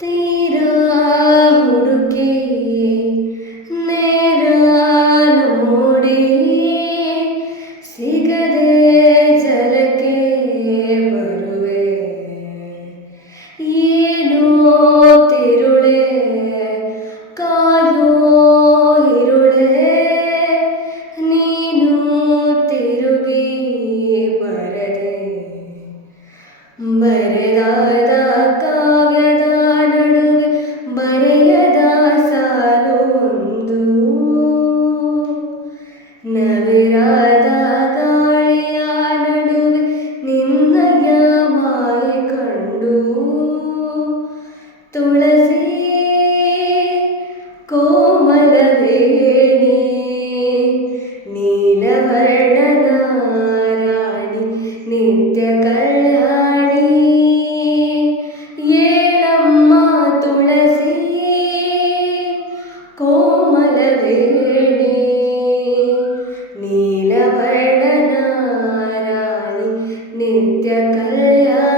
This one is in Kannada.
ತೀರಾ ಹುಡುಕಿ ನೇರ ನೋಡಿ ಸಿಗದೆ ಜಲಕ್ಕೆ ಬರುವೆ. ಏನೋ ತಿರುಳೆ ಕಾಯೋ ಇರುಳೆ ನೀನು ತಿರುಗಿ ಬರದೆ. ಬರೆದಾದ ಕಾವ್ಯದ ನಡುವೆ ಬರೆಯದ ಸಾಲು ಒಂದು. ನವಿರಾದ ಗಾಳಿಯ ನಡುವೆ ನಿನ್ನಯ ಮಾಯೆ ಕಂಡು. ತುಳಸಿ ಕೋಮಲವೇಣಿ ನೀಲವರ್ಣನ ರಾಣಿ ನಿತ್ಯ ಕಲ್ಯಾಣಿ. ಏಳಮ್ಮ ತುಳಸಿ ಕೋಮಲವೇಣಿ ನೀಲವರ್ಣನ ರಾಣಿ ನಿತ್ಯ ಕಲ್ಯಾಣಿ.